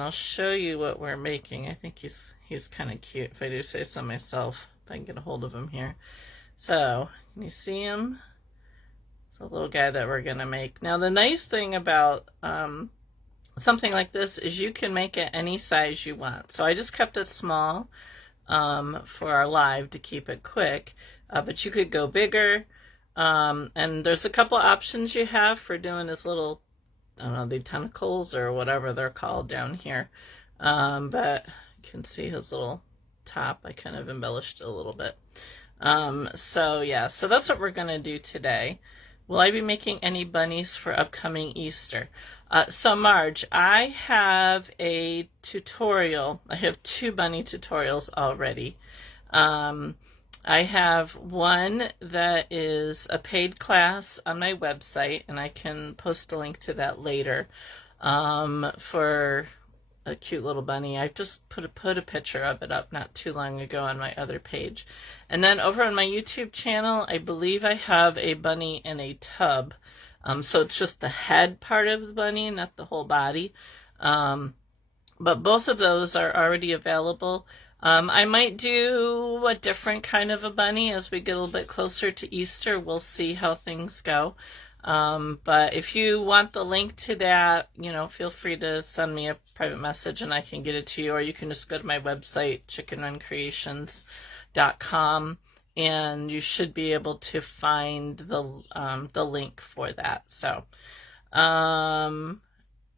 I'll show you what we're making. I think he's kind of cute, if I do say so myself, if I can get a hold of him here. So, can you see him? It's a little guy that we're gonna make. Now, the nice thing about something like this is you can make it any size you want. So I just kept it small for our live to keep it quick, but you could go bigger. And there's a couple options you have for doing his little, I don't know, the tentacles or whatever they're called down here. But you can see his little top. I kind of embellished it a little bit. So yeah, so that's what we're gonna do today. Will I be making any bunnies for upcoming Easter? So Marge, I have a tutorial. I have 2 bunny tutorials already. I have one that is a paid class on my website, and I can post a link to that later, for a cute little bunny. I just put a picture of it up not too long ago on my other page. And then over on my YouTube channel, I believe I have a bunny in a tub. So it's just the head part of the bunny, not the whole body. But both of those are already available. I might do a different kind of a bunny as we get a little bit closer to Easter. We'll see how things go. But if you want the link to that, you know, feel free to send me a private message and I can get it to you, or you can just go to my website, chickenruncreations.com, and you should be able to find the link for that. So,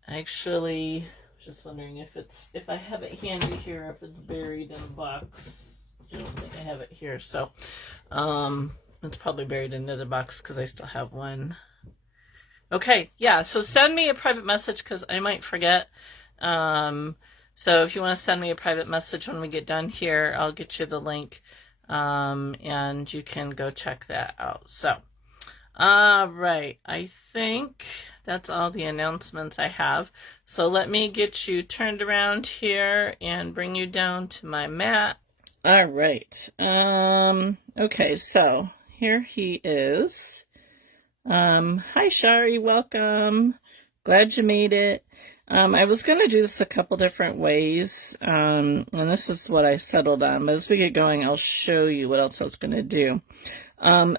actually, just wondering if I have it handy here, if it's buried in a box. I don't think I have it here, so it's probably buried in another box because I still have one. Okay, yeah, so send me a private message because I might forget. So if you want to send me a private message when we get done here, I'll get you the link, and you can go check that out. So, all right, I think that's all the announcements I have. So let me get you turned around here and bring you down to my mat. All right. Okay, so here he is. Hi, Shari, welcome. Glad you made it. I was going to do this a couple different ways, and this is what I settled on. But as we get going, I'll show you what else I was going to do.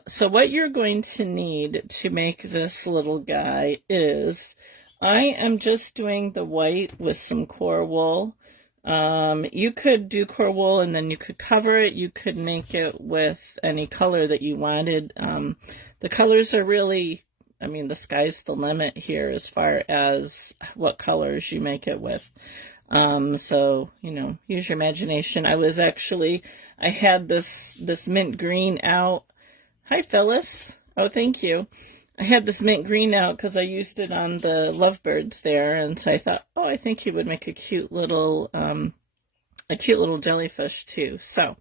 So what you're going to need to make this little guy is, I am just doing the white with some core wool. You could do core wool and then you could cover it. You could make it with any color that you wanted. The colors are really, I mean, the sky's the limit here as far as what colors you make it with. So, you know, use your imagination. I had this mint green out. Hi, Phyllis. Oh, thank you. I had this mint green out because I used it on the lovebirds there, and so I thought, oh, I think he would make a cute little jellyfish too. So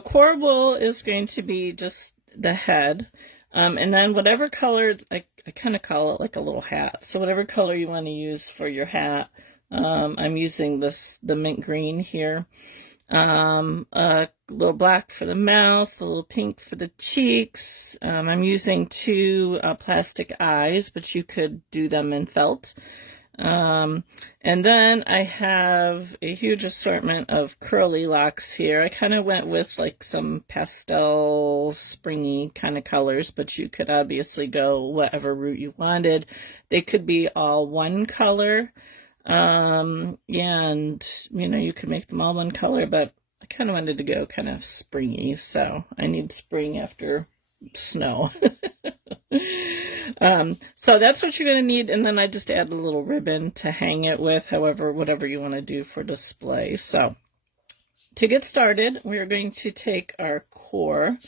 core wool is going to be just the head, and then whatever color, I kind of call it like a little hat. So whatever color you want to use for your hat, I'm using the mint green here. A little black for the mouth, a little pink for the cheeks. I'm using 2 plastic eyes, but you could do them in felt. And then I have a huge assortment of curly locks here. I kind of went with like some pastel, springy kind of colors, but you could obviously go whatever route you wanted. They could be all one color. And, you know, you could make them all one color, but I kind of wanted to go kind of springy, so I need spring after snow. So that's what you're going to need, and then I just add a little ribbon to hang it with, whatever you want to do for display. So to get started, we're going to take our core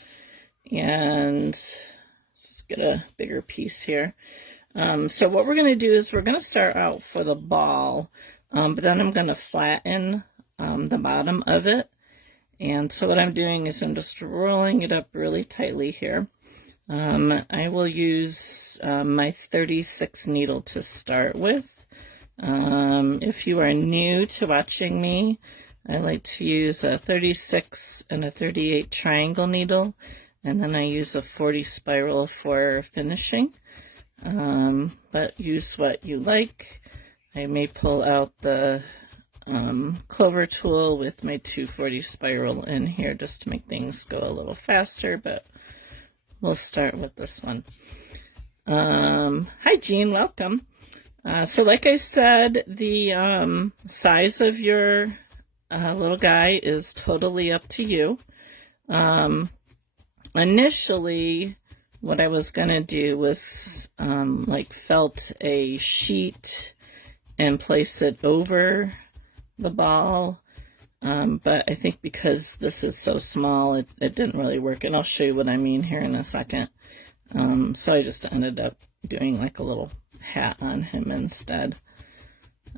and just get a bigger piece here. So what we're going to do is we're going to start out for the ball, but then I'm going to flatten the bottom of it. And so what I'm doing is I'm just rolling it up really tightly here. I will use my 36 needle to start with. If you are new to watching me, I like to use a 36 and a 38 triangle needle, and then I use a 40 spiral for finishing. But use what you like. I may pull out the clover tool with my 240 spiral in here just to make things go a little faster, but we'll start with this one. Hi Jean, welcome. So like I said, the size of your little guy is totally up to you. Initially, what I was gonna do was like felt a sheet and place it over the ball, but I think because this is so small, it didn't really work, and I'll show you what I mean here in a second. So I just ended up doing like a little hat on him instead.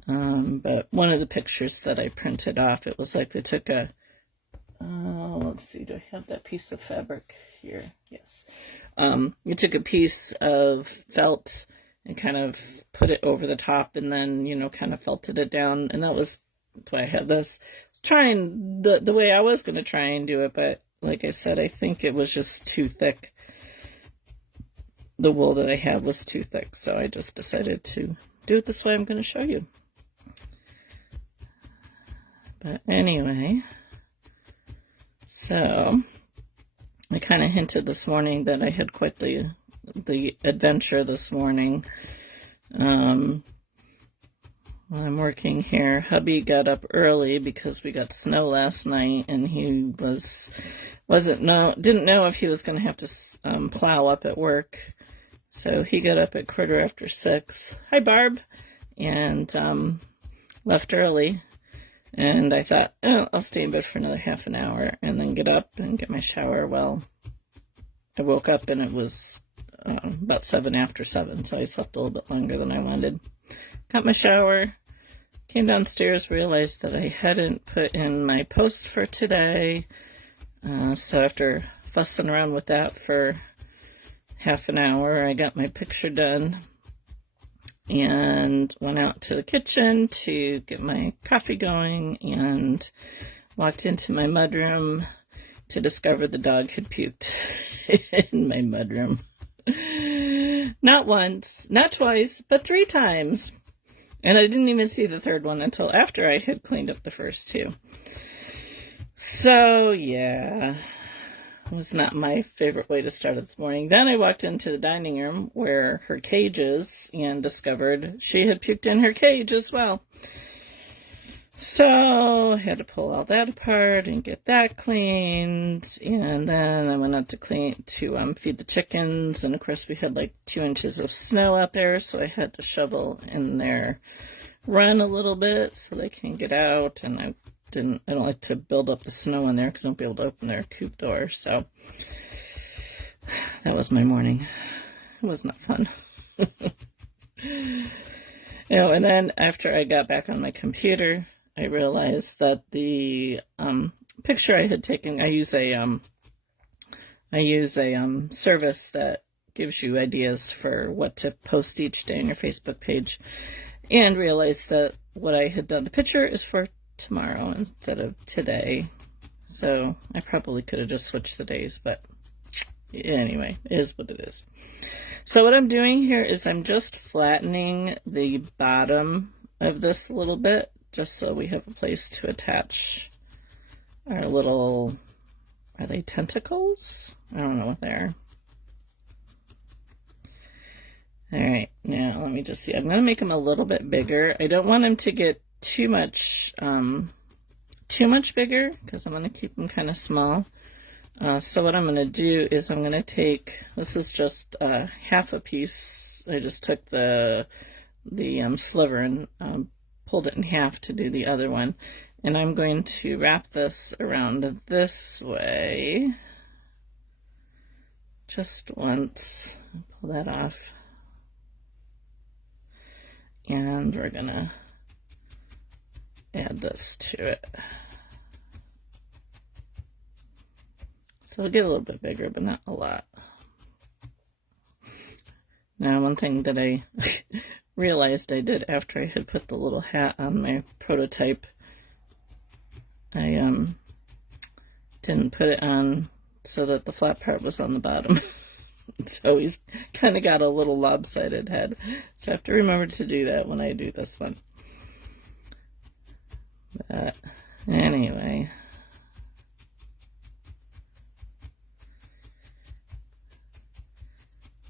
But one of the pictures that I printed off, it was like they took a, let's see, do I have that piece of fabric here? Yes. You took a piece of felt and kind of put it over the top, and then, you know, kind of felted it down, and that's why I had this. I was trying the way I was going to try and do it, but like I said, I think it was just too thick. The wool that I had was too thick, so I just decided to do it this way I'm going to show you. But anyway, so I kind of hinted this morning that I had quite the adventure this morning. When I'm working here, hubby got up early because we got snow last night, and he didn't know if he was going to have to plow up at work. So he got up at 6:15. Hi Barb, and left early. And I thought, oh, I'll stay in bed for another half an hour and then get up and get my shower. Well, I woke up and it was about 7:07, so I slept a little bit longer than I wanted. Got my shower, came downstairs, realized that I hadn't put in my post for today. So after fussing around with that for half an hour, I got my picture done and went out to the kitchen to get my coffee going and walked into my mudroom to discover the dog had puked in my mudroom. Not once, not twice, but 3 times. And I didn't even see the third one until after I had cleaned up the first 2. So, yeah, it was not my favorite way to start it this morning. Then I walked into the dining room where her cage is and discovered she had puked in her cage as well. So I had to pull all that apart and get that cleaned. And then I went out to feed the chickens. And of course we had like 2 inches of snow out there, so I had to shovel in their run a little bit so they can get out. And I don't like to build up the snow in there because I won't be able to open their coop door. So that was my morning. It was not fun. And then after I got back on my computer, I realized that the picture I had taken, I use a service that gives you ideas for what to post each day on your Facebook page, and realized that what I had done, the picture is for tomorrow instead of today. So I probably could have just switched the days, but anyway, it is what it is. So what I'm doing here is I'm just flattening the bottom of this a little bit, just so we have a place to attach our little, are they tentacles? I don't know what they are. All right, now let me just see. I'm going to make them a little bit bigger. I don't want them to get too much bigger because I'm going to keep them kind of small. So what I'm going to do is I'm going to take, this is just half a piece. I just took the sliver and pulled it in half to do the other one. And I'm going to wrap this around this way just once. Pull that off. And we're going to add this to it. So it'll get a little bit bigger, but not a lot. Now, one thing that I realized I did after I had put the little hat on my prototype, I didn't put it on so that the flat part was on the bottom. So he's kind of got a little lopsided head. So I have to remember to do that when I do this one. But anyway.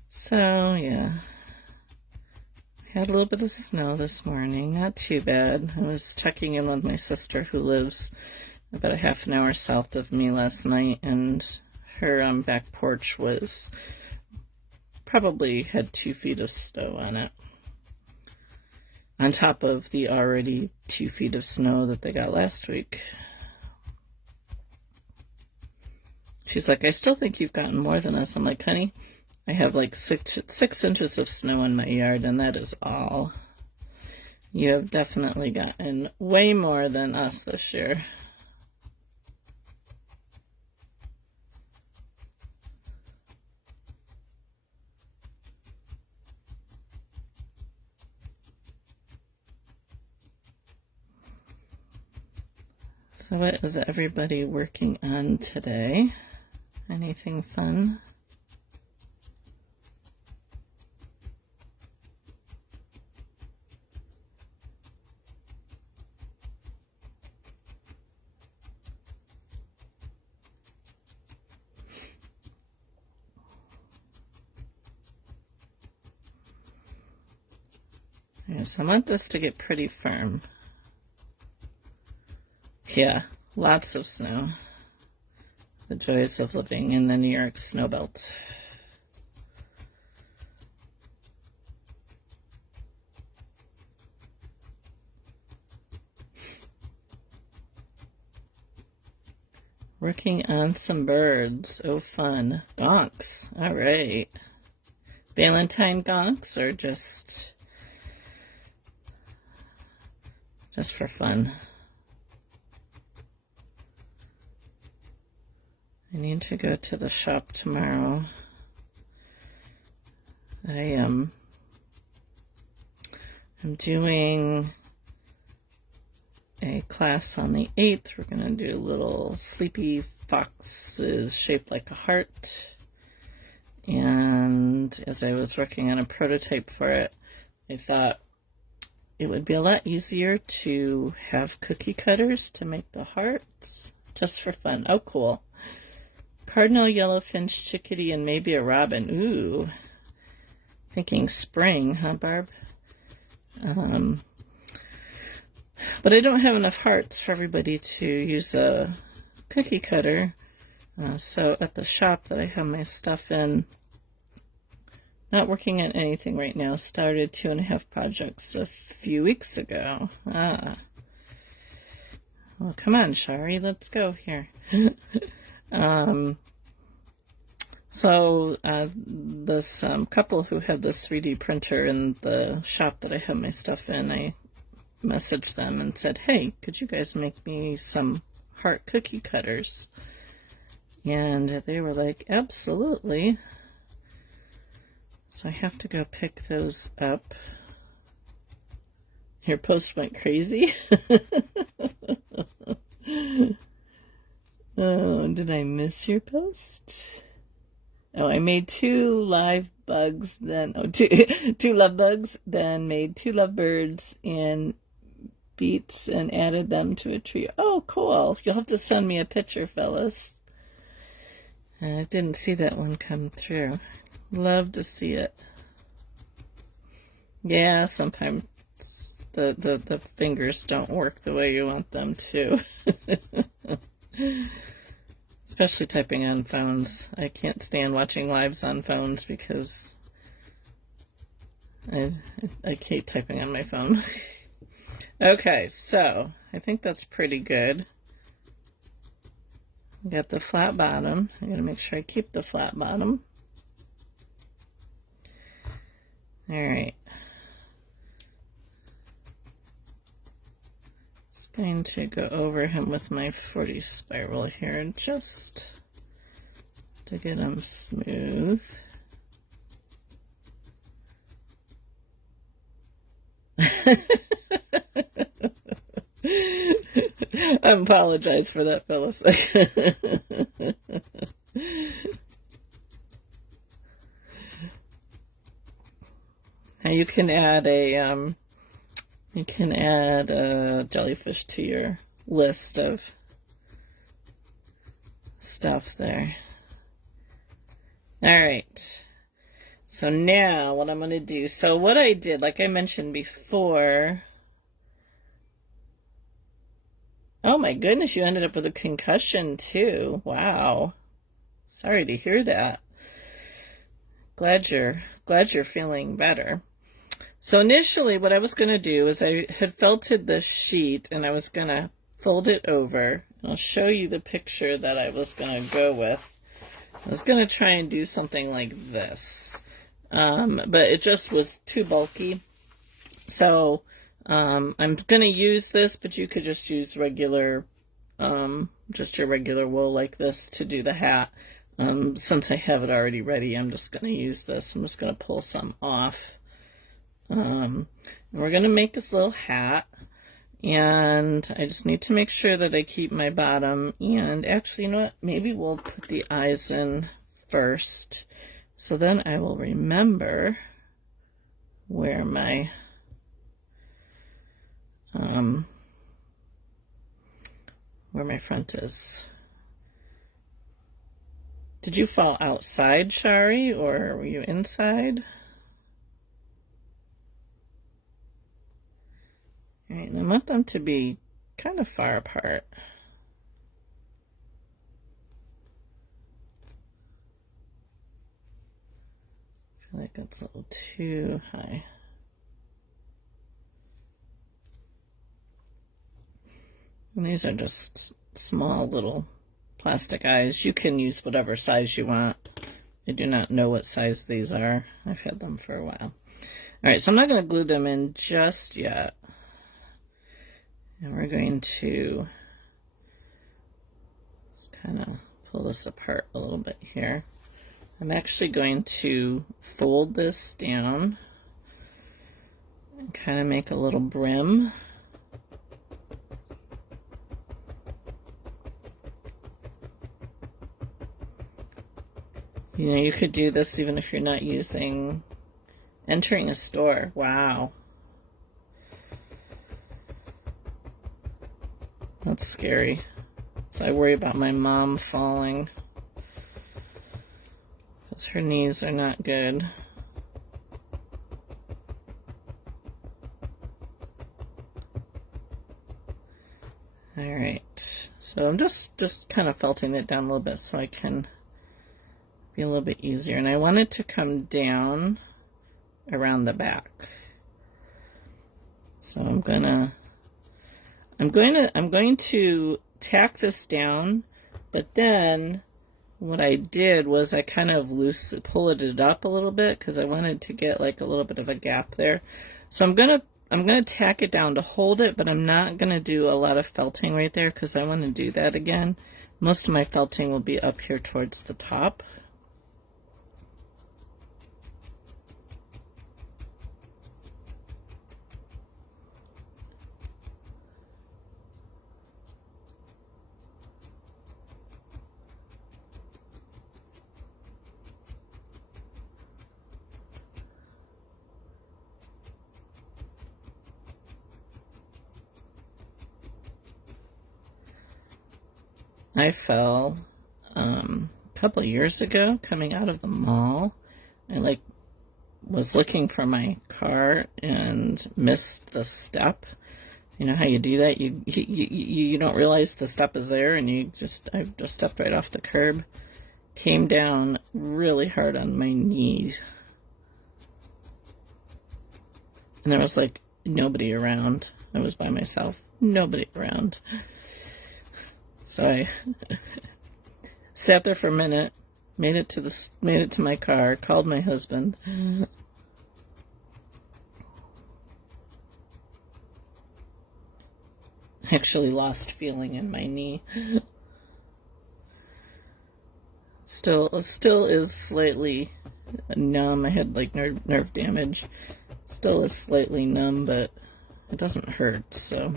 So, yeah. Had a little bit of snow this morning. Not too bad. I was checking in with my sister who lives about a half an hour south of me last night, and her back porch was probably had 2 feet of snow on it. On top of the already 2 feet of snow that they got last week. She's like, I still think you've gotten more than us. I'm like, honey, I have like 6 inches of snow in my yard, and that is all. You have definitely gotten way more than us this year. So what is everybody working on today? Anything fun? Yes, I want this to get pretty firm. Yeah, lots of snow. The joys of living in the New York snow belt. Working on some birds. Oh, fun. Gonks. All right. Valentine gonks or just for fun? I need to go to the shop tomorrow. I'm doing a class on the 8th. We're going to do little sleepy foxes shaped like a heart. And as I was working on a prototype for it, I thought it would be a lot easier to have cookie cutters to make the hearts, just for fun. Oh, cool. Cardinal, yellowfinch, chickadee, and maybe a robin. Ooh. Thinking spring, huh, Barb? But I don't have enough hearts for everybody to use a cookie cutter. So at the shop that I have my stuff in, not working on anything right now, started 2.5 projects a few weeks ago. Well, come on, Shari, let's go here. So this couple who had this 3D printer in the shop that I have my stuff in, I messaged them and said, hey, could you guys make me some heart cookie cutters? And they were like, absolutely. So I have to go pick those up. Your post went crazy. Oh, did I miss your post? Oh, I made 2 live bugs, then two love bugs, then made 2 lovebirds and beets and added them to a tree. Oh, cool. You'll have to send me a picture, fellas. I didn't see that one come through. Love to see it. Yeah, sometimes the fingers don't work the way you want them to. Especially typing on phones. I can't stand watching lives on phones because I hate typing on my phone. Okay, so I think that's pretty good. Got the flat bottom. I gotta make sure I keep the flat bottom. All right. Just going to go over him with my 40 spiral here just to get him smooth. I apologize for that, Phyllis. Now you can add a You can add a jellyfish to your list of stuff there. All right. So now what I'm going to do, so what I did, like I mentioned before, oh my goodness, you ended up with a concussion too. Wow. Sorry to hear that. Glad you're feeling better. So initially what I was going to do is I had felted this sheet and I was going to fold it over. I'll show you the picture that I was going to go with. I was going to try and do something like this, but it just was too bulky. So I'm going to use this, but you could just use regular, just your regular wool like this to do the hat. Since I have it already ready, I'm just going to use this. I'm just going to pull some off. And we're going to make this little hat. And I just need to make sure that I keep my bottom. And actually, you know what? Maybe we'll put the eyes in first. So then I will remember where my front is. Did you fall outside, Shari, or were you inside? All right, and I want them to be kind of far apart. I feel like that's a little too high. And these are just small little plastic eyes. You can use whatever size you want. I do not know what size these are. I've had them for a while. All right, so I'm not going to glue them in just yet. And we're going to just kind of pull this apart a little bit here. I'm actually going to fold this down and kind of make a little brim. You know, you could do this even if you're not entering a store. Wow. That's scary. So I worry about my mom falling, because her knees are not good. All right. So I'm just kind of felting it down a little bit so I can be a little bit easier. And I want it to come down around the back. So I'm going to tack this down, but then what I did was I kind of pulled it up a little bit because I wanted to get like a little bit of a gap there. So I'm gonna tack it down to hold it, but I'm not gonna do a lot of felting right there because I want to do that again. Most of my felting will be up here towards the top. I fell a couple of years ago coming out of the mall. I was looking for my car and missed the step. You know how you do that? You don't realize the step is there, and I just stepped right off the curb. Came down really hard on my knees. And there was like nobody around. I was by myself. Nobody around. So I sat there for a minute, made it to my car, called my husband. Actually lost feeling in my knee. Still is slightly numb. I had like nerve damage. Still is slightly numb, but it doesn't hurt, so.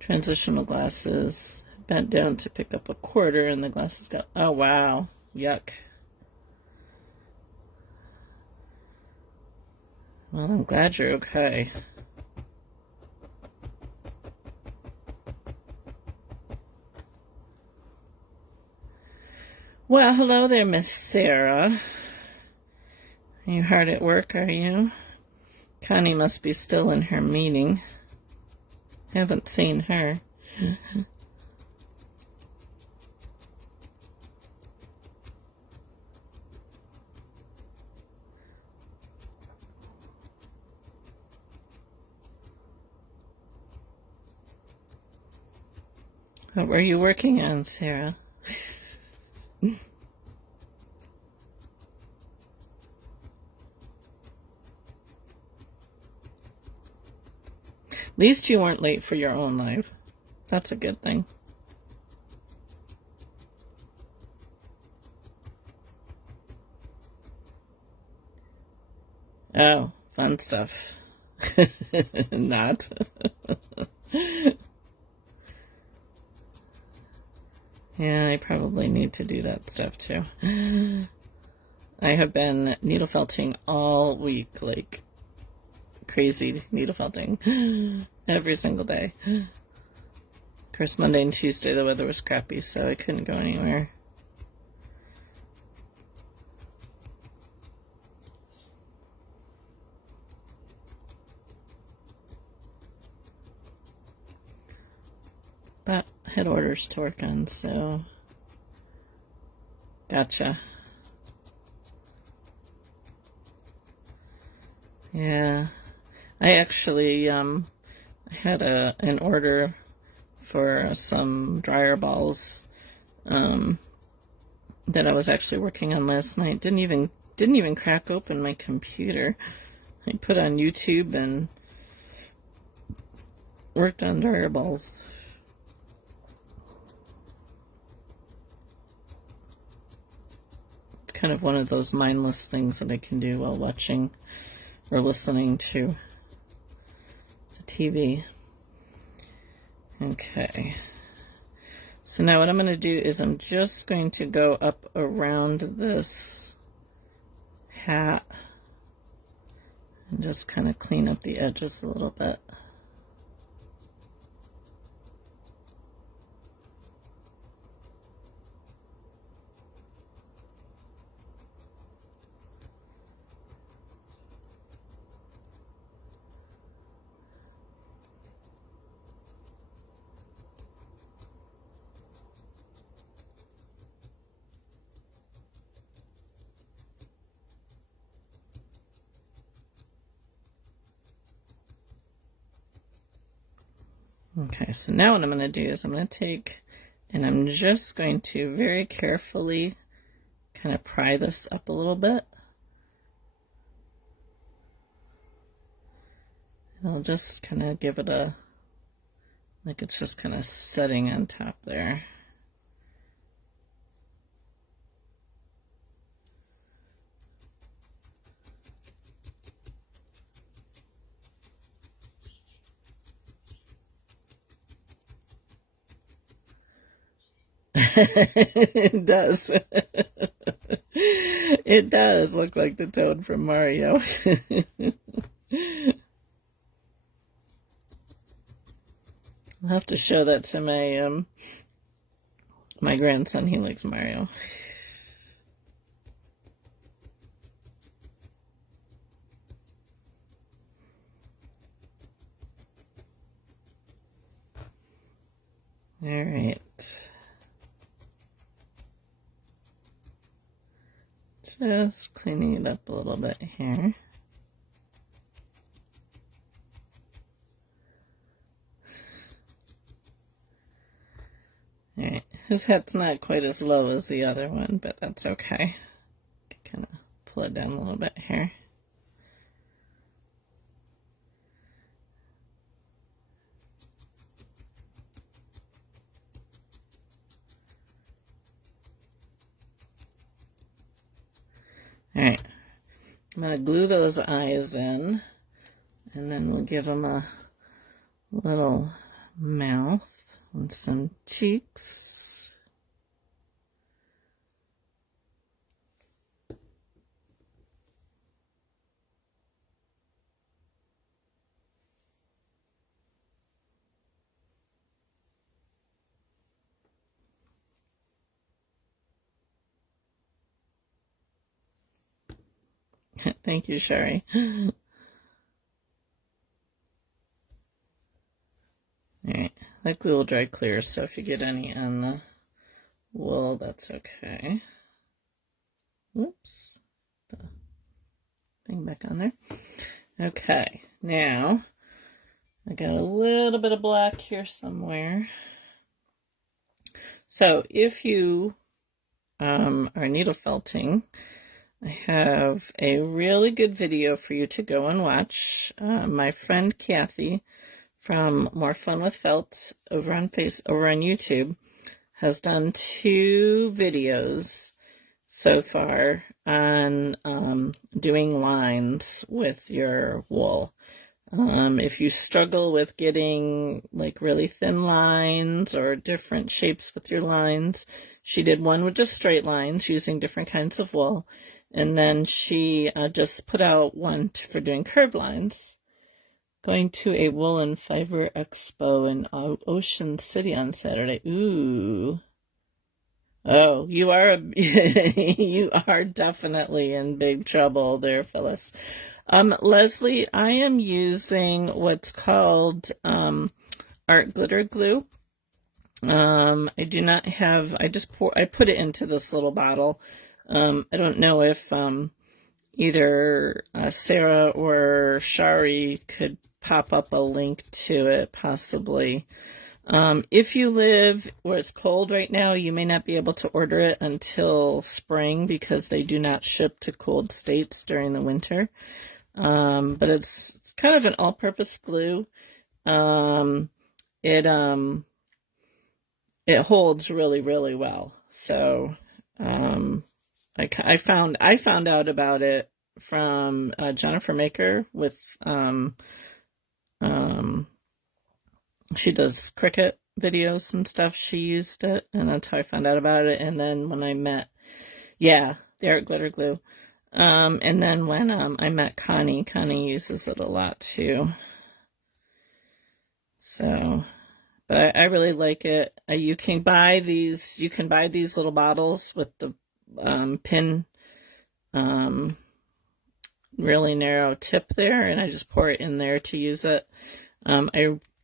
Transitional glasses. Bent down to pick up a quarter and the glasses got, oh wow, yuck. Well, I'm glad you're okay. Well, hello there, Miss Sarah. Are you hard at work, are you? Connie must be still in her meeting. Haven't seen her. What were you working on, Sarah? At least you weren't late for your own live. That's a good thing. Oh, fun stuff. Not. Yeah, I probably need to do that stuff too. I have been needle felting all week, like crazy needle felting every single day. Of course, Monday and Tuesday the weather was crappy, so I couldn't go anywhere. But I had orders to work on, so gotcha. Yeah, I actually had an order for some dryer balls that I was actually working on last night. Didn't even crack open my computer. I put on YouTube and worked on dryer balls. It's kind of one of those mindless things that I can do while watching or listening to the TV. Okay. So now what I'm going to do is I'm just going to go up around this hat and just kind of clean up the edges a little bit. Okay, so now what I'm going to do is I'm going to take, and I'm just going to very carefully kind of pry this up a little bit. And I'll just kind of give it a, like it's just kind of setting on top there. It does. It does look like the toad from Mario. I'll have to show that to my grandson. He likes Mario. All right. Just cleaning it up a little bit here. All right, his head's not quite as low as the other one, but that's okay. Kind of pull it down a little bit here. All right, I'm going to glue those eyes in, and then we'll give them a little mouth and some cheeks. Thank you, Sherry. All right, that glue will dry clear, so if you get any on the wool, that's okay. Whoops, the thing back on there. Okay, now I got a little bit of black here somewhere. So if you are needle felting, I have a really good video for you to go and watch. My friend Kathy from More Fun with Felt over on YouTube has done 2 videos so far on doing lines with your wool. If you struggle with getting like really thin lines or different shapes with your lines, she did one with just straight lines using different kinds of wool. And then she just put out one for doing curved lines. Going to a woolen fiber expo in Ocean City on Saturday. Ooh. Oh, you are you are definitely in big trouble there, Phyllis. Leslie, I am using what's called art glitter glue. I do not have, I put it into this little bottle. I don't know if either Sarah or Shari could pop up a link to it, possibly. If you live where it's cold right now, you may not be able to order it until spring because they do not ship to cold states during the winter. But it's kind of an all-purpose glue. It holds really, really well. So, I found out about it from Jennifer Maker with she does Cricut videos and stuff. She used it, and that's how I found out about it. And then when I met, the art glitter glue. And then when I met Connie uses it a lot too. So, but I really like it. You can buy these little bottles with the pin, really narrow tip there, and I just pour it in there to use it.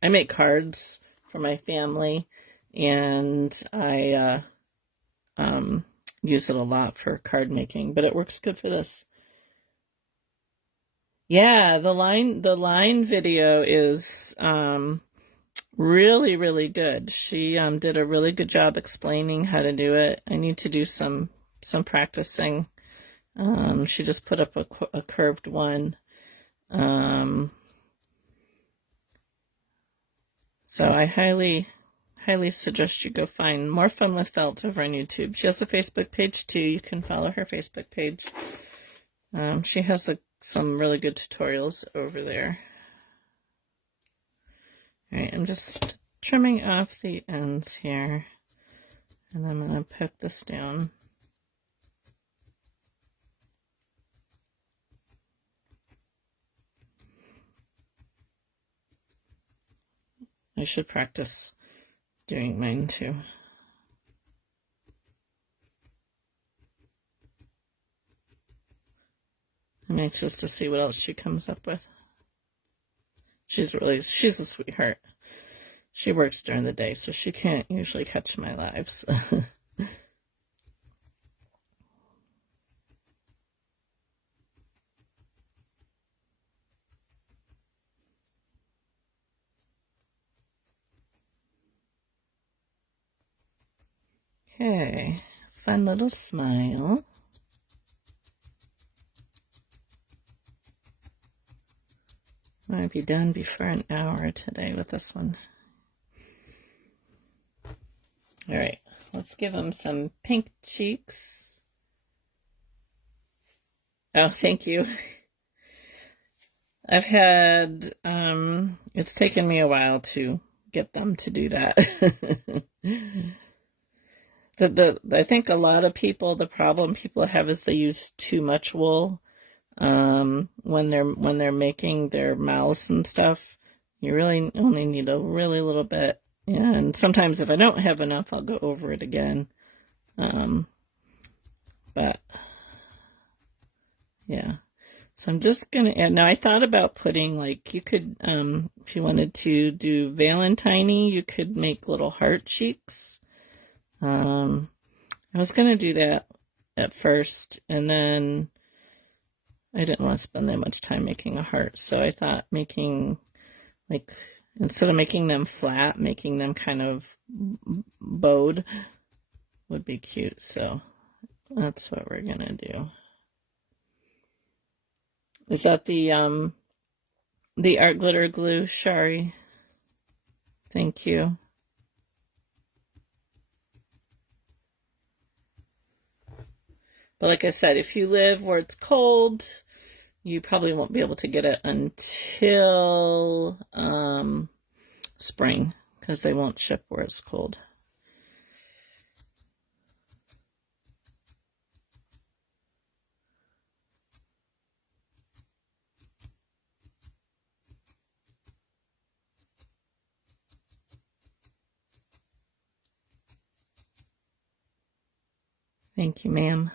I make cards for my family, and I use it a lot for card making, but it works good for this. Yeah, the line video is really, really good. She did a really good job explaining how to do it. I need to do some practicing. She just put up a curved one. So I highly suggest you go find More Fun with Felt over on YouTube. She has a Facebook page too. You can follow her Facebook page. She has some really good tutorials over there. All right, I'm just trimming off the ends here, and I'm going to poke this down. I should practice doing mine too. I'm anxious to see what else she comes up with. She's a sweetheart. She works during the day, so she can't usually catch my lives. Okay, fun little smile. Might be done before an hour today with this one. All right, let's give him some pink cheeks. Oh, thank you. I've had, it's taken me a while to get them to do that. I think a lot of people, the problem people have is they use too much wool when they're making their mouths and stuff. You really only need a really little bit, and sometimes if I don't have enough, I'll go over it again. But yeah, So I'm just gonna add, now I thought about putting, like, you could, if you wanted to do Valentine-y, you could make little heart cheeks. I was gonna do that at first, and then I didn't want to spend that much time making a heart, so I thought making, like, instead of making them flat, making them kind of bowed would be cute, so that's what we're gonna do. Is that the art glitter glue, Shari? Thank you. But like I said, if you live where it's cold, you probably won't be able to get it until spring, because they won't ship where it's cold. Thank you, ma'am.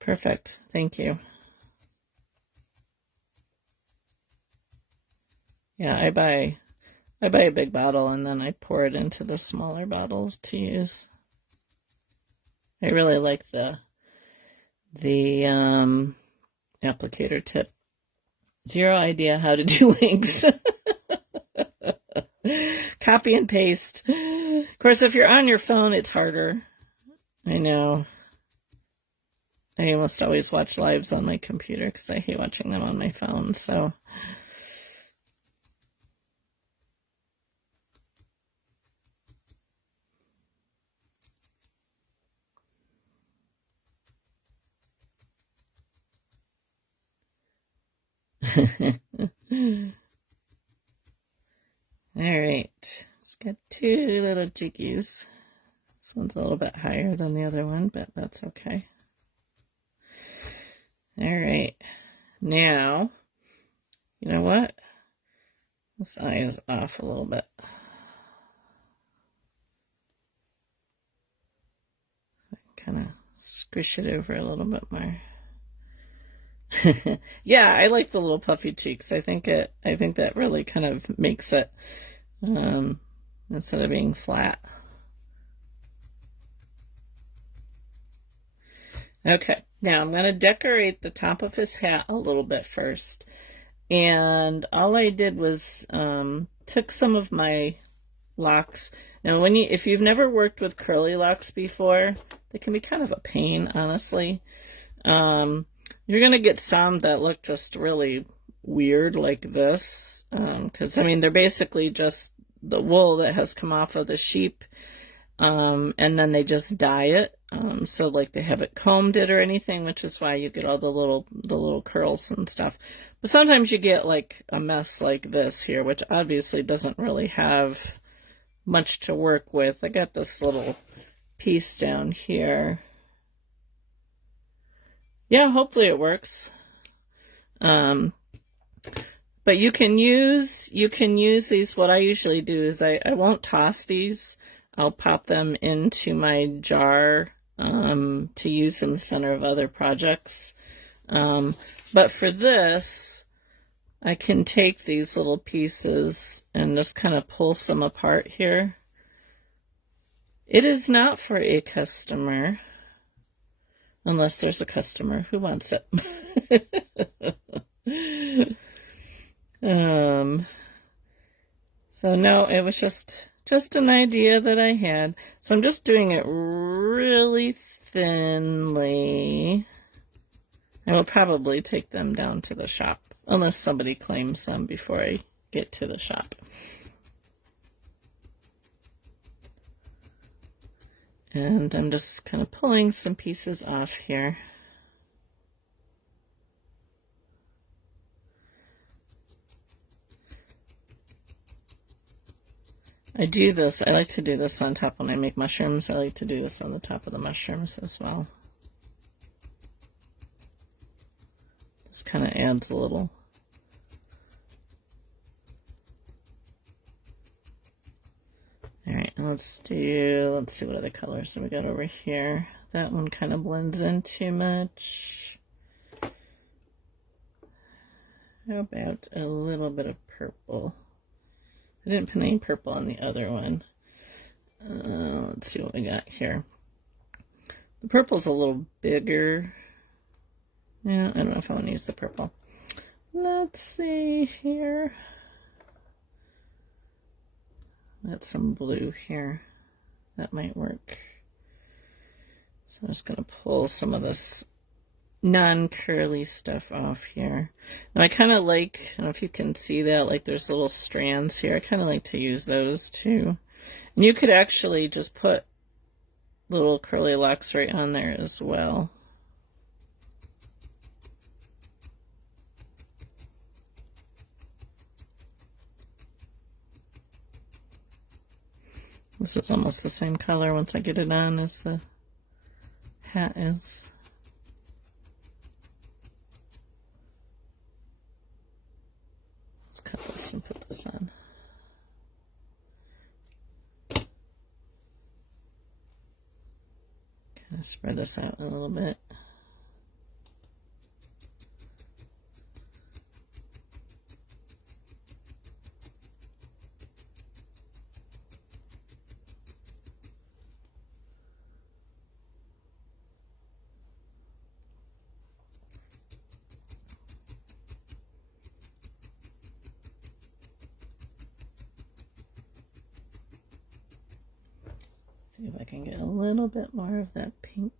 Perfect. Thank you. Yeah, I buy a big bottle and then I pour it into the smaller bottles to use. I really like the applicator tip. Zero idea how to do links. Copy and paste. Of course, if you're on your phone, it's harder. I know. I almost always watch lives on my computer because I hate watching them on my phone, so. Alright, let's get 2 little jiggies. This one's a little bit higher than the other one, but that's okay. Alright, now, you know what? This eye is off a little bit. Kind of squish it over a little bit more. Yeah, I like the little puffy cheeks. I think that really kind of makes it instead of being flat. Okay, now I'm going to decorate the top of his hat a little bit first. And all I did was took some of my locks. Now, if you've never worked with curly locks before, they can be kind of a pain, honestly. You're going to get some that look just really weird like this. Because, I mean, they're basically just the wool that has come off of the sheep. And then they just dye it. So like they haven't combed it or anything, which is why you get all the little curls and stuff. But sometimes you get like a mess like this here, which obviously doesn't really have much to work with. I got this little piece down here. Yeah, hopefully it works. But you can use these. What I usually do is I won't toss these. I'll pop them into my jar to use in the center of other projects. But for this, I can take these little pieces and just kind of pull some apart here. It is not for a customer, unless there's a customer who wants it. So no, it was just an idea that I had. So I'm just doing it really thinly. I will probably take them down to the shop, unless somebody claims them before I get to the shop. And I'm just kind of pulling some pieces off here. I do this, I like to do this on top when I make mushrooms. I like to do this on the top of the mushrooms as well. Just kind of adds a little. let's see what other colors we got over here. That one kind of blends in too much. How about a little bit of purple? I didn't put any purple on the other one. Let's see what we got here. The purple's a little bigger. Yeah, I don't know if I want to use the purple. Let's see here. Got some blue here. That might work. So I'm just going to pull some of this non-curly stuff off here. Now I kind of like, I don't know if you can see that, like there's little strands here. I kind of like to use those too. And you could actually just put little curly locks right on there as well. This is almost the same color once I get it on as the hat is. Let's cut this and put this on. Kind of spread this out a little bit. See if I can get a little bit more of that pink.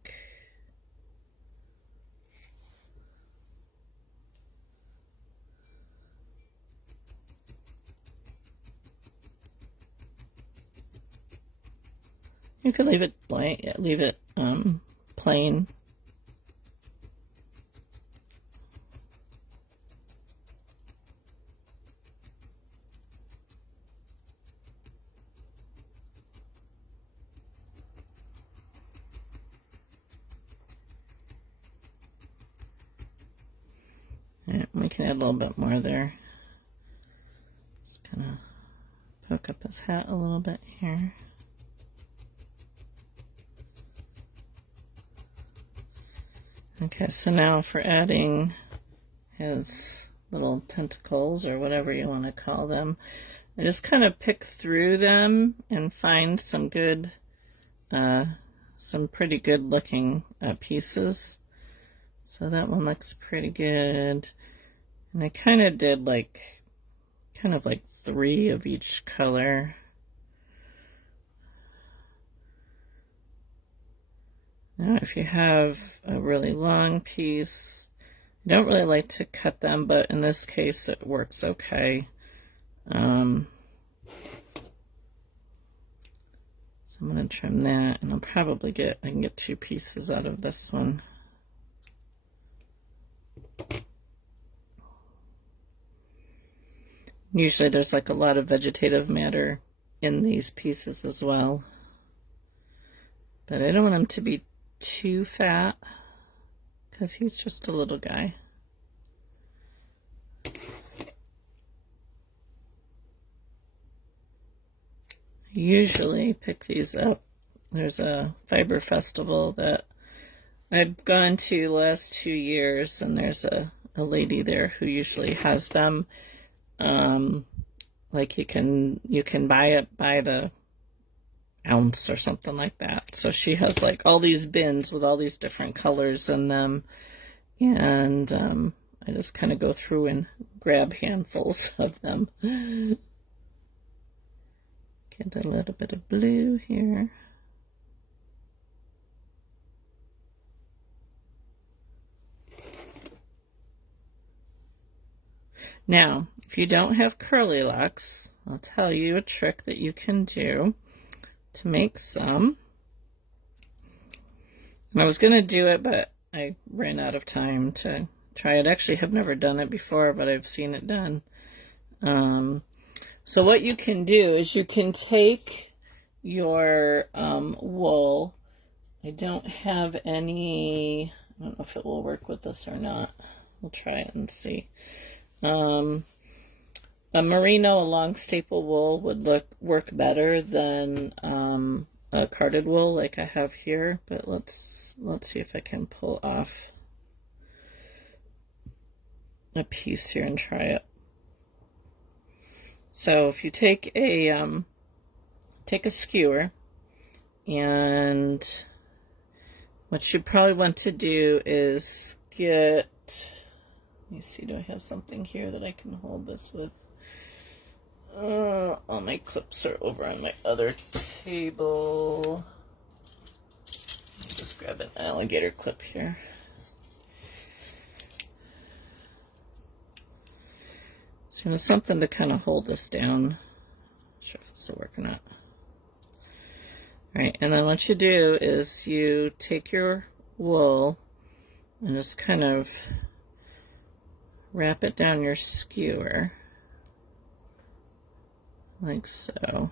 You could leave it blank, leave it plain. Yeah, we can add a little bit more there. Just kind of poke up his hat a little bit here. Okay, so now for adding his little tentacles, or whatever you want to call them, I just kind of pick through them and find some good, some pretty good looking pieces. So that one looks pretty good. And I kind of did like, kind of like 3 of each color. Now if you have a really long piece, I don't really like to cut them, but in this case it works okay. So I'm going to trim that, and I'll probably I can get 2 pieces out of this one. Usually there's like a lot of vegetative matter in these pieces as well. But I don't want him to be too fat because he's just a little guy. I usually pick these up. There's a fiber festival that I've gone to the last 2 years, and there's a lady there who usually has them. Like you can buy it by the ounce or something like that. So she has like all these bins with all these different colors in them, and I just kind of go through and grab handfuls of them. Get a little bit of blue here. Now, if you don't have curly locks, I'll tell you a trick that you can do to make some. And I was going to do it, but I ran out of time to try it. Actually, have never done it before, but I've seen it done. So what you can do is you can take your wool. I don't have any, I don't know if it will work with this or not. We'll try it and see. a merino, a long staple wool would work better than a carded wool like I have here. But let's see if I can pull off a piece here and try it. So if you take a skewer, and what you probably want to do is get, let me see, do I have something here that I can hold this with? All my clips are over on my other table. Just grab an alligator clip here. So something to kind of hold this down. Not sure if this will work or not. All right, and then what you do is you take your wool and just kind of wrap it down your skewer, like so.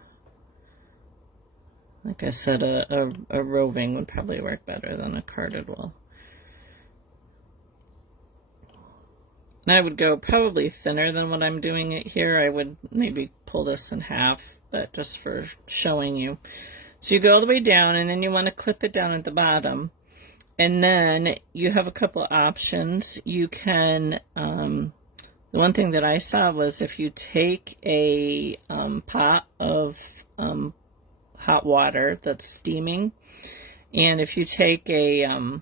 Like I said, a roving would probably work better than a carded wool. And I would go probably thinner than what I'm doing it here. I would maybe pull this in half, but just for showing you. So you go all the way down, and then you want to clip it down at the bottom. And then you have a couple of options. You can, the one thing that I saw was if you take a pot of hot water that's steaming, and if you take a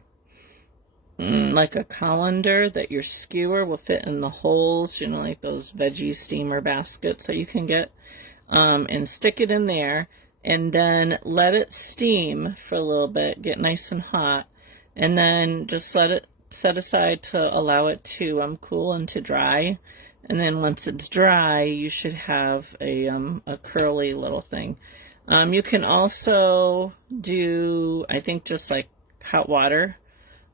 like a colander that your skewer will fit in the holes, you know, like those veggie steamer baskets that you can get, and stick it in there, and then let it steam for a little bit, get nice and hot, and then just let it set aside to allow it to cool and to dry. And then once it's dry, you should have a curly little thing. You can also do, I think, just like hot water,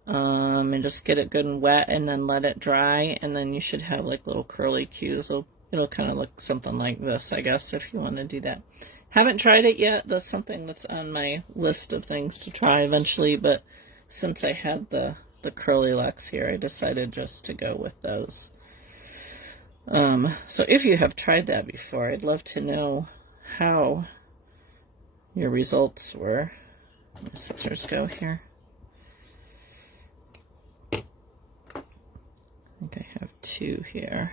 and just get it good and wet, and then let it dry, and then you should have like little curly cues. It'll kind of look something like this, I guess, if you want to do that. Haven't tried it yet. That's something that's on my list of things to try eventually, but since I had the curly locks here, I decided just to go with those. So if you have tried that before, I'd love to know how your results were. Let the scissors go here. I think I have two here.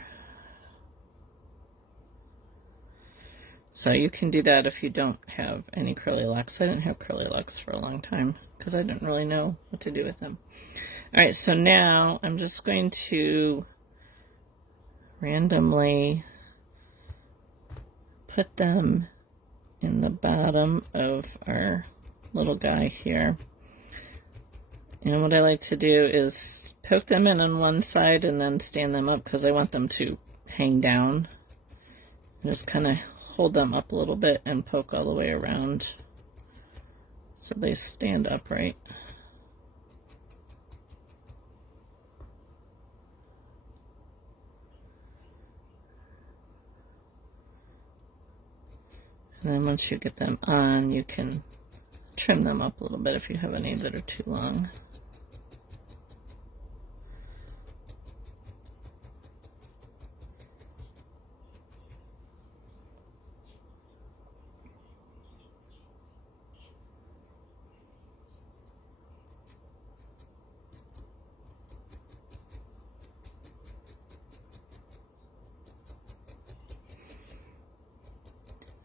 So you can do that if you don't have any curly locks. I didn't have curly locks for a long time because I didn't really know what to do with them. All right, so now I'm just going to randomly put them in the bottom of our little guy here. And what I like to do is poke them in on one side and then stand them up because I want them to hang down. And just kind of hold them up a little bit and poke all the way around so they stand upright. And then once you get them on, you can trim them up a little bit if you have any that are too long.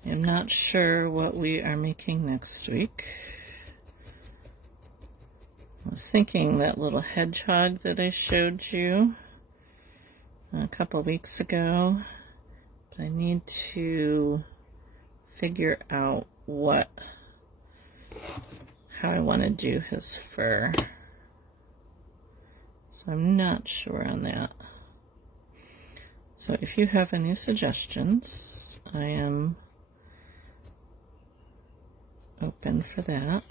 I'm not sure what we are making next week. I was thinking that little hedgehog that I showed you a couple weeks ago, but I need to figure out how I want to do his fur. So I'm not sure on that. So if you have any suggestions, I am open for that.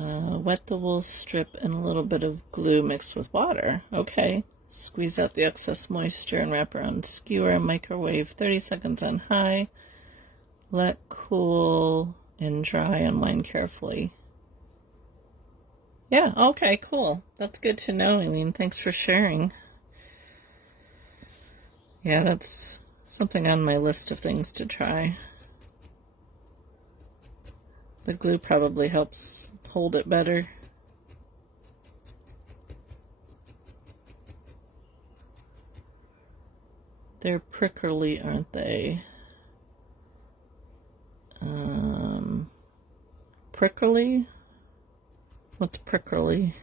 Wet the wool strip in a little bit of glue mixed with water. Okay. Squeeze out the excess moisture and wrap around skewer. Microwave 30 seconds on high. Let cool and dry. Unwind carefully. Yeah, okay, cool. That's good to know, Eileen. Thanks for sharing. Yeah, that's something on my list of things to try. The glue probably helps hold it better. They're prickly, aren't they? Prickly? What's prickly?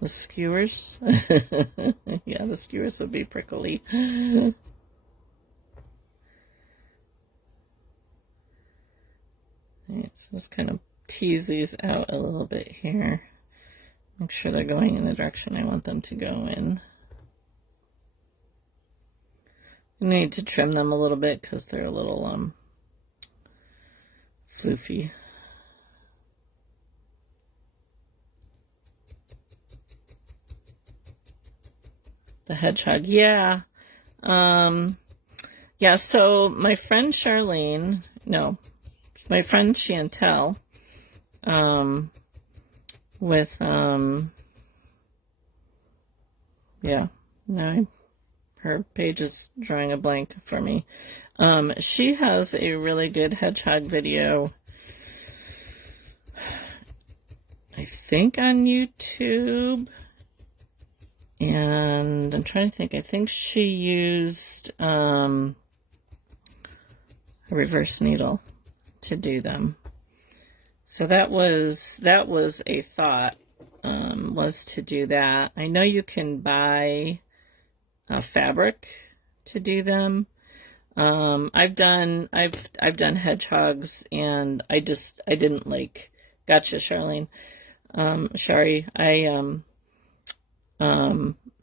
The skewers? Yeah, the skewers would be prickly. Alright, so just kind of tease these out a little bit here. Make sure they're going in the direction I want them to go in. I need to trim them a little bit because they're a little floofy. The hedgehog, yeah. Yeah, so my friend Charlene, no, my friend Chantel, with, yeah, no, her page is drawing a blank for me. She has a really good hedgehog video, I think on YouTube, and I'm trying to think, I think she used a reverse needle to do them. So that was a thought, was to do that. I know you can buy fabric to do them. I've done hedgehogs, and I didn't like. Gotcha, Charlene. Shari, I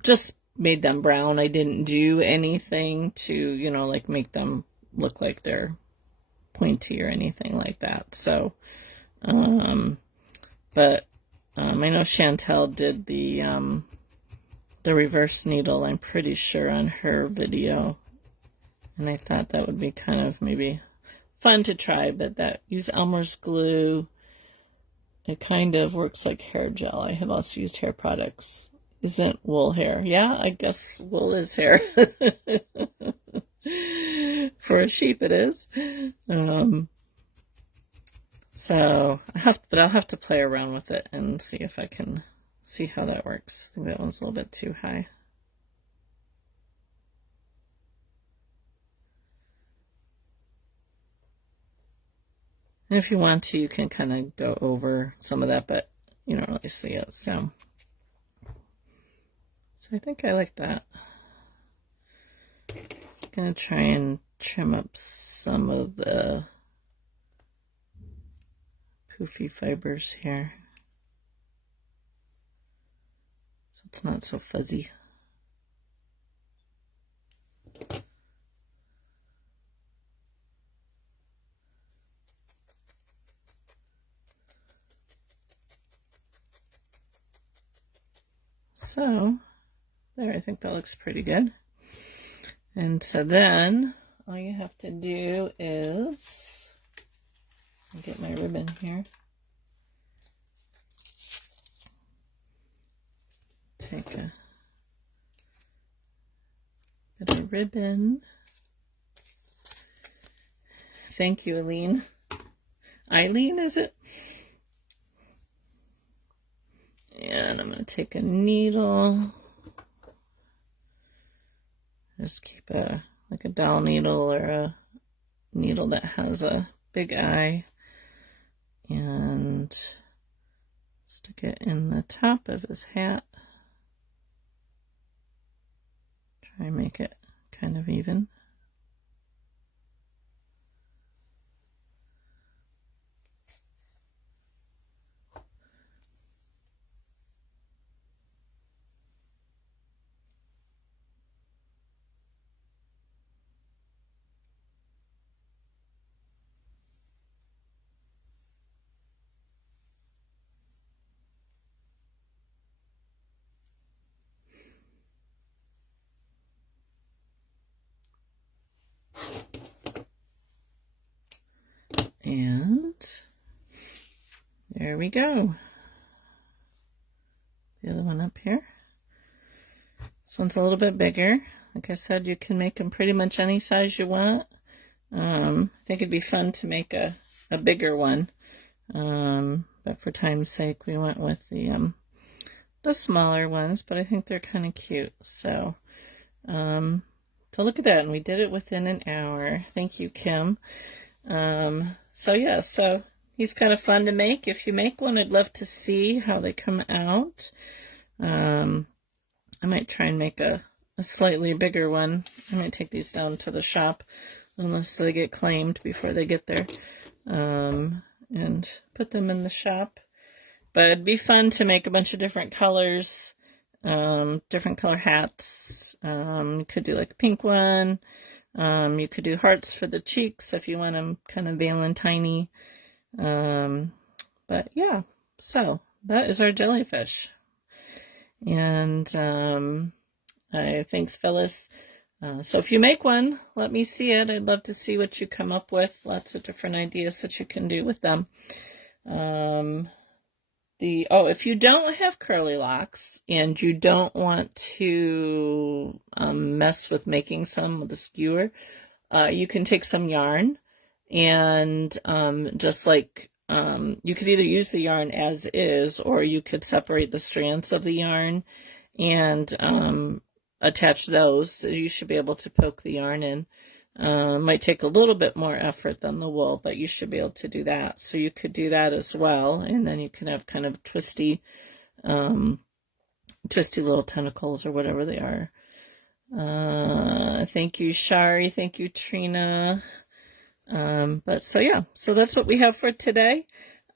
just made them brown. I didn't do anything to, you know, like make them look like they're pointy or anything like that. So, but I know Chantel did the reverse needle, I'm pretty sure, on her video. And I thought that would be kind of maybe fun to try, but that use Elmer's glue. It kind of works like hair gel. I have also used hair products. Isn't wool hair? Yeah, I guess wool is hair. For a sheep it is. So I'll have to play around with it and see if I can see how that works. I think that one's a little bit too high. And if you want to, you can kind of go over some of that, but you don't really see it. So I think I like that. I'm gonna try and trim up some of the poofy fibers here, so it's not so fuzzy. So there, I think that looks pretty good. And so then all you have to do is, I'll get my ribbon here. Take a bit of ribbon. Thank you, Eileen. Eileen, is it? And I'm going to take a needle. Just keep like a dowel needle or a needle that has a big eye, and stick it in the top of his hat. Try and make it kind of even. there we go. The other one up here. This one's a little bit bigger. Like I said, you can make them pretty much any size you want. I think it'd be fun to make a bigger one. But for time's sake, we went with the smaller ones, but I think they're kind of cute. So look at that, and we did it within an hour. Thank you, Kim. So yeah, so he's kind of fun to make. If you make one, I'd love to see how they come out. I might try and make a slightly bigger one. I might take these down to the shop unless they get claimed before they get there, and put them in the shop. But it'd be fun to make a bunch of different colors, different color hats. You could do like a pink one. You could do hearts for the cheeks if you want them kind of Valentine-y. But yeah, so that is our jellyfish. And thanks, Phyllis. So if you make one, let me see it. I'd love to see what you come up with. Lots of different ideas that you can do with them. If you don't have curly locks and you don't want to mess with making some with a skewer, you can take some yarn and just like you could either use the yarn as is, or you could separate the strands of the yarn and attach those. You should be able to poke the yarn in. Might take a little bit more effort than the wool, but you should be able to do that. So you could do that as well, and then you can have kind of twisty little tentacles or whatever they are. Thank you, Shari. Thank you, Trina. But so yeah, so that's what we have for today.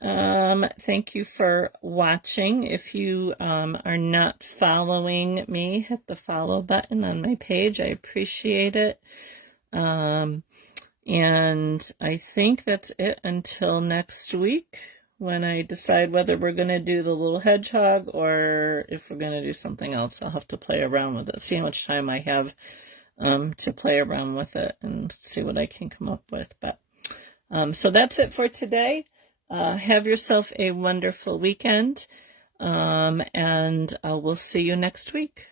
Thank you for watching. If you are not following me, hit the follow button on my page. I appreciate it. And I think that's it until next week, when I decide whether we're going to do the little hedgehog or if we're going to do something else. I'll have to play around with it, see how much time I have to play around with it and see what I can come up with. But so that's it for today. Have yourself a wonderful weekend, and we'll see you next week.